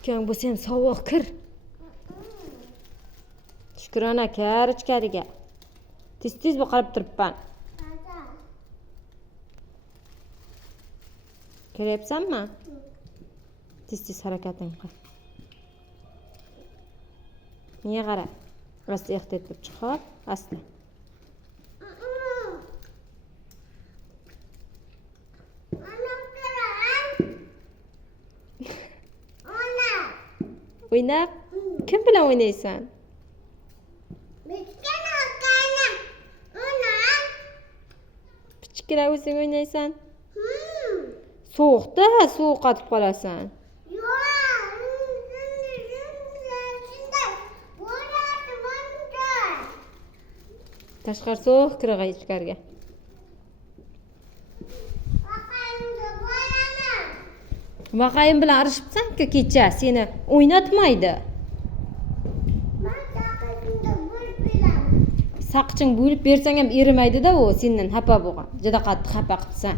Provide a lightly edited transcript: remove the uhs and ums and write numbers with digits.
Ukang bo'lsa ham sovuq kir. Shukrona kir ichkariga. Tez bu qarab turibman. Kiryapsanmi? Tez harakating qil. Menga qara. Asta ehtiyot bo'lib chiq, hop, asta. O'ynab? Kim bilan o'ynaysan? Kichkina o'zing o'ynaysan? Sovuqda, sovuq qotib qolasan. Tashqari sovuq kirg'ay ichkariga. Vaqayim bilan arishibsan-ku kecha, seni o'ynatmaydi. Saqching bo'lib bersang ham erimaydi-da u sendan xafa bo'lgan. Juda qattiq xafa qilsan.